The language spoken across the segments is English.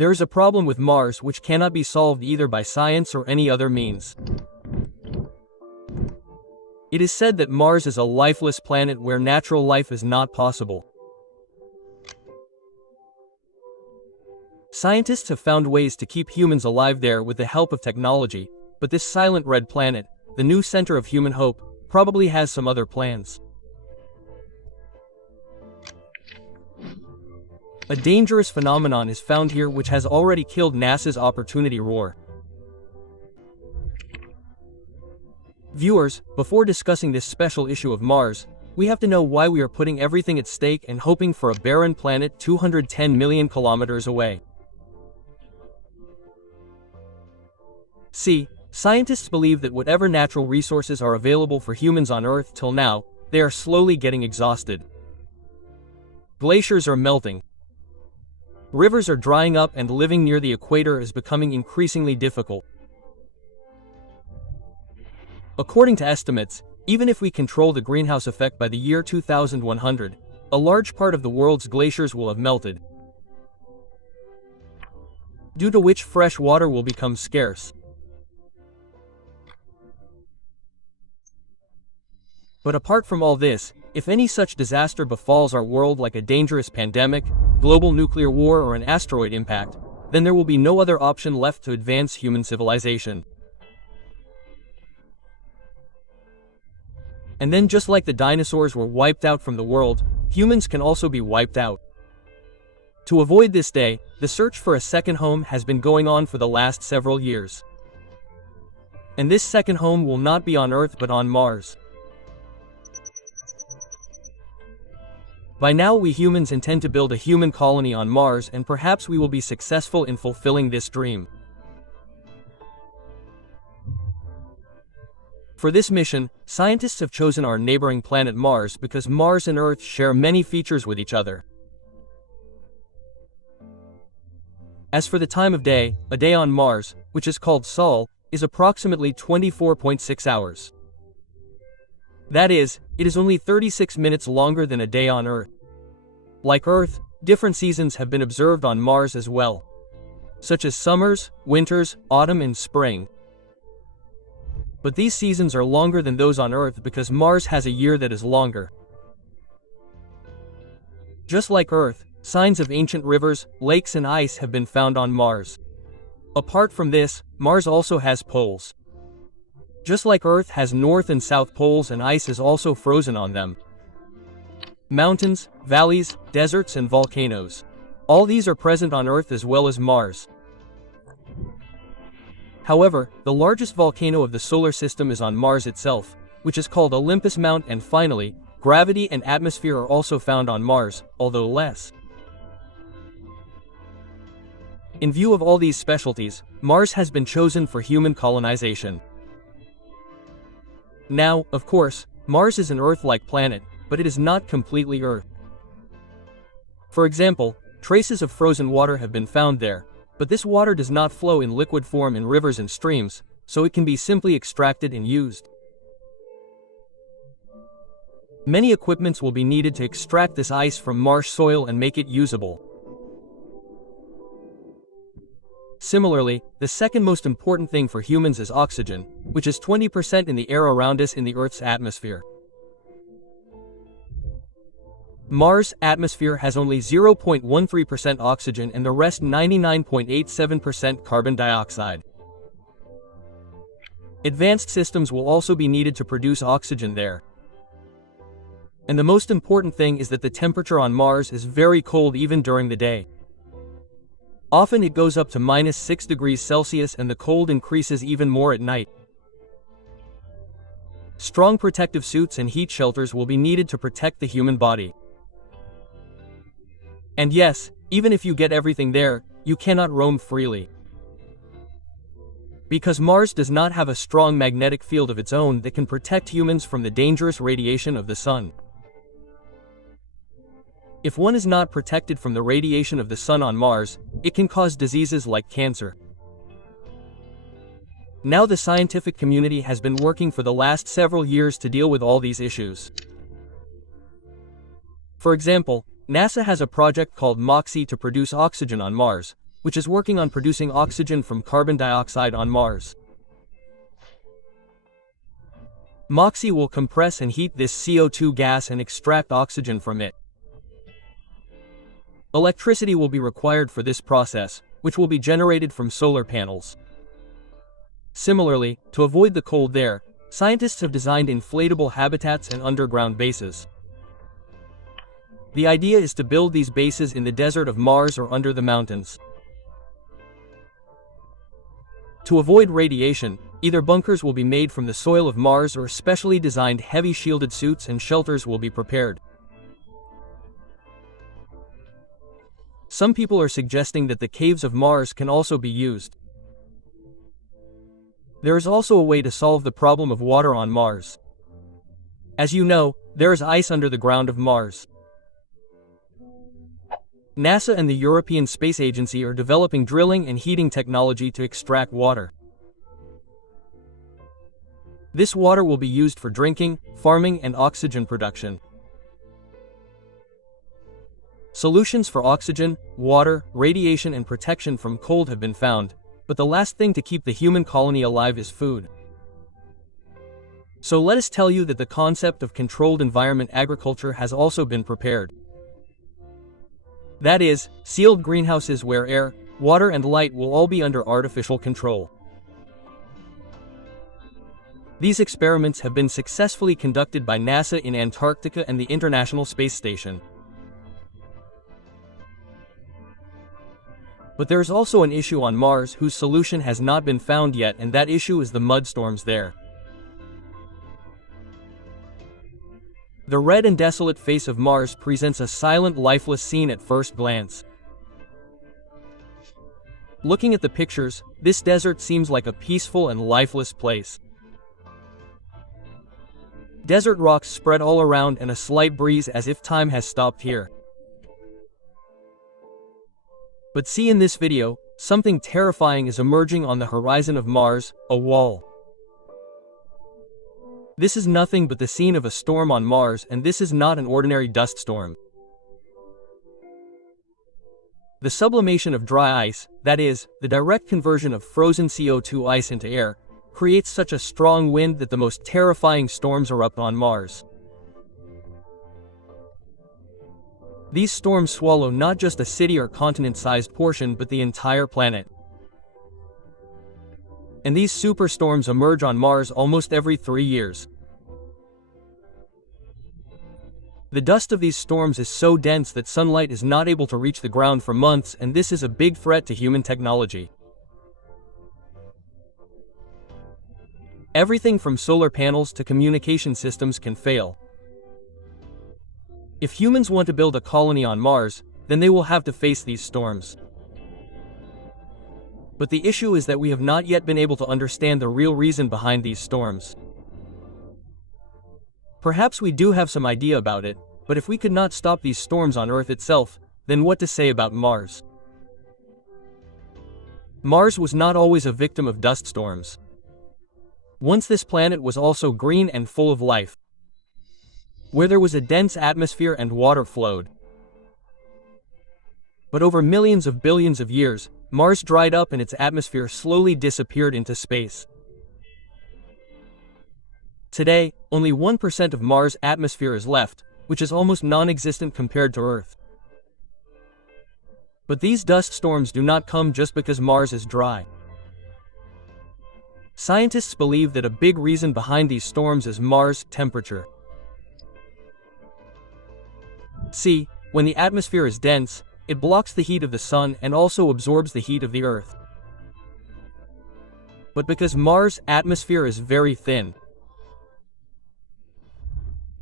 There is a problem with Mars which cannot be solved either by science or any other means. It is said that Mars is a lifeless planet where natural life is not possible. Scientists have found ways to keep humans alive there with the help of technology, but this silent red planet, the new center of human hope, probably has some other plans. A dangerous phenomenon is found here which has already killed NASA's Opportunity rover. Viewers, before discussing this special issue of Mars, we have to know why we are putting everything at stake and hoping for a barren planet 210 million kilometers away. See, scientists believe that whatever natural resources are available for humans on Earth till now, they are slowly getting exhausted. Glaciers are melting. Rivers are drying up and living near the equator is becoming increasingly difficult. According to estimates, even if we control the greenhouse effect by the year 2100, a large part of the world's glaciers will have melted, due to which fresh water will become scarce. But apart from all this, if any such disaster befalls our world like a dangerous pandemic, global nuclear war or an asteroid impact, then there will be no other option left to advance human civilization. And then just like the dinosaurs were wiped out from the world, humans can also be wiped out. To avoid this day, the search for a second home has been going on for the last several years. And this second home will not be on Earth but on Mars. By now we humans intend to build a human colony on Mars, and perhaps we will be successful in fulfilling this dream. For this mission, scientists have chosen our neighboring planet Mars because Mars and Earth share many features with each other. As for the time of day, a day on Mars, which is called Sol, is approximately 24.6 hours. That is, it is only 36 minutes longer than a day on Earth. Like Earth, different seasons have been observed on Mars as well, such as summers, winters, autumn and spring. But these seasons are longer than those on Earth because Mars has a year that is longer. Just like Earth, signs of ancient rivers, lakes and ice have been found on Mars. Apart from this, Mars also has poles. Just like Earth has north and south poles, and ice is also frozen on them. Mountains, valleys, deserts and volcanoes. All these are present on Earth as well as Mars. However, the largest volcano of the solar system is on Mars itself, which is called Olympus Mount, and finally, gravity and atmosphere are also found on Mars, although less. In view of all these specialties, Mars has been chosen for human colonization. Now, of course, Mars is an Earth-like planet, but it is not completely Earth. For example, traces of frozen water have been found there, but this water does not flow in liquid form in rivers and streams, so it can be simply extracted and used. Many equipments will be needed to extract this ice from marsh soil and make it usable. Similarly, the second most important thing for humans is oxygen, which is 20% in the air around us in the Earth's atmosphere. Mars' atmosphere has only 0.13% oxygen and the rest 99.87% carbon dioxide. Advanced systems will also be needed to produce oxygen there. And the most important thing is that the temperature on Mars is very cold even during the day. Often it goes up to -6 degrees Celsius, and the cold increases even more at night. Strong protective suits and heat shelters will be needed to protect the human body. And yes, even if you get everything there, you cannot roam freely. Because Mars does not have a strong magnetic field of its own that can protect humans from the dangerous radiation of the sun. If one is not protected from the radiation of the sun on Mars, it can cause diseases like cancer. Now the scientific community has been working for the last several years to deal with all these issues. For example, NASA has a project called MOXIE to produce oxygen on Mars, which is working on producing oxygen from carbon dioxide on Mars. MOXIE will compress and heat this CO2 gas and extract oxygen from it. Electricity will be required for this process, which will be generated from solar panels. Similarly, to avoid the cold there, scientists have designed inflatable habitats and underground bases. The idea is to build these bases in the desert of Mars or under the mountains. To avoid radiation, either bunkers will be made from the soil of Mars or specially designed heavy shielded suits and shelters will be prepared. Some people are suggesting that the caves of Mars can also be used. There is also a way to solve the problem of water on Mars. As you know, there is ice under the ground of Mars. NASA and the European Space Agency are developing drilling and heating technology to extract water. This water will be used for drinking, farming, and oxygen production. Solutions for oxygen, water, radiation, and protection from cold have been found, but the last thing to keep the human colony alive is food. So let us tell you that the concept of controlled environment agriculture has also been prepared. That is, sealed greenhouses where air, water, and light will all be under artificial control. These experiments have been successfully conducted by NASA in Antarctica and the International Space Station. But there is also an issue on Mars whose solution has not been found yet, and that issue is the mudstorms there. The red and desolate face of Mars presents a silent, lifeless scene at first glance. Looking at the pictures, this desert seems like a peaceful and lifeless place. Desert rocks spread all around and a slight breeze as if time has stopped here. But see, in this video, something terrifying is emerging on the horizon of Mars, a wall. This is nothing but the scene of a storm on Mars, and this is not an ordinary dust storm. The sublimation of dry ice, that is, the direct conversion of frozen CO2 ice into air, creates such a strong wind that the most terrifying storms erupt on Mars. These storms swallow not just a city or continent-sized portion but the entire planet. And these superstorms emerge on Mars almost every 3 years. The dust of these storms is so dense that sunlight is not able to reach the ground for months, and this is a big threat to human technology. Everything from solar panels to communication systems can fail. If humans want to build a colony on Mars, then they will have to face these storms. But the issue is that we have not yet been able to understand the real reason behind these storms. Perhaps we do have some idea about it, but if we could not stop these storms on Earth itself, then what to say about Mars? Mars was not always a victim of dust storms. Once this planet was also green and full of life, where there was a dense atmosphere and water flowed. But over millions of billions of years, Mars dried up and its atmosphere slowly disappeared into space. Today, only 1% of Mars' atmosphere is left, which is almost non-existent compared to Earth. But these dust storms do not come just because Mars is dry. Scientists believe that a big reason behind these storms is Mars' temperature. See, when the atmosphere is dense, it blocks the heat of the sun and also absorbs the heat of the Earth. But because Mars' atmosphere is very thin,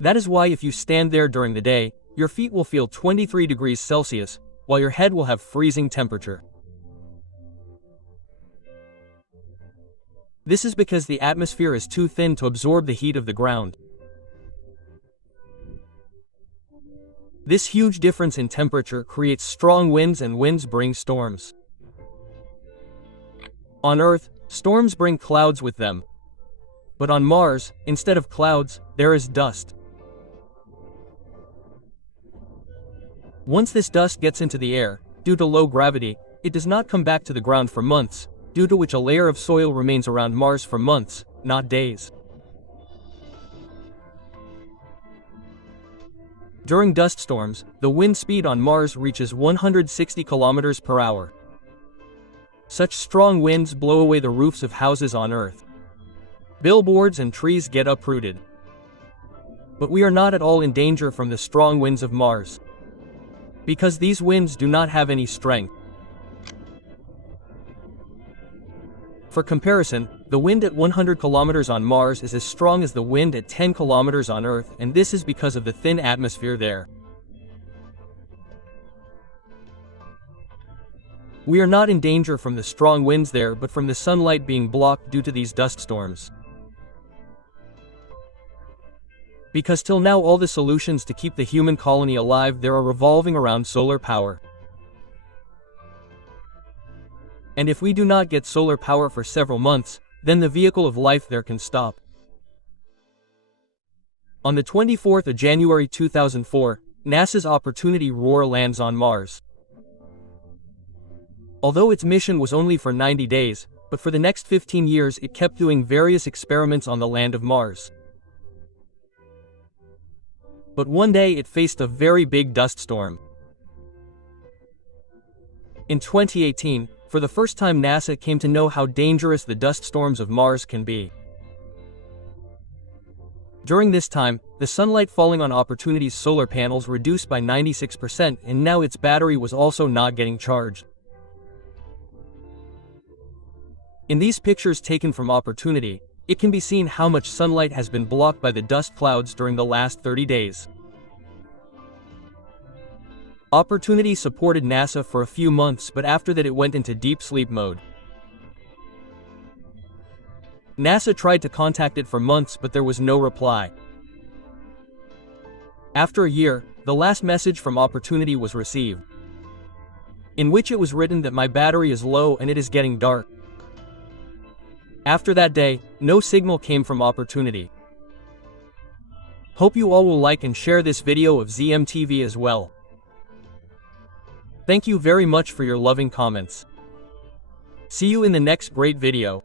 that is why if you stand there during the day, your feet will feel 23 degrees Celsius, while your head will have freezing temperature. This is because the atmosphere is too thin to absorb the heat of the ground. This huge difference in temperature creates strong winds, and winds bring storms. On Earth, storms bring clouds with them. But on Mars, instead of clouds, there is dust. Once this dust gets into the air, due to low gravity, it does not come back to the ground for months, due to which a layer of soil remains around Mars for months, not days. During dust storms, the wind speed on Mars reaches 160 kilometers per hour. Such strong winds blow away the roofs of houses on Earth. Billboards and trees get uprooted. But we are not at all in danger from the strong winds of Mars, because these winds do not have any strength. For comparison, the wind at 100 kilometers on Mars is as strong as the wind at 10 kilometers on Earth, and this is because of the thin atmosphere there. We are not in danger from the strong winds there, but from the sunlight being blocked due to these dust storms. Because till now all the solutions to keep the human colony alive there are revolving around solar power. And if we do not get solar power for several months, then the vehicle of life there can stop. On the 24th of January 2004, NASA's Opportunity rover lands on Mars. Although its mission was only for 90 days, but for the next 15 years it kept doing various experiments on the land of Mars. But one day it faced a very big dust storm. In 2018, for the first time NASA came to know how dangerous the dust storms of Mars can be. During this time, the sunlight falling on Opportunity's solar panels reduced by 96%, and now its battery was also not getting charged. In these pictures taken from Opportunity, it can be seen how much sunlight has been blocked by the dust clouds during the last 30 days. Opportunity supported NASA for a few months, but after that it went into deep sleep mode. NASA tried to contact it for months, but there was no reply. After a year, the last message from Opportunity was received, in which it was written that my battery is low and it is getting dark. After that day, no signal came from Opportunity. Hope you all will like and share this video of ZMTV as well. Thank you very much for your loving comments. See you in the next great video.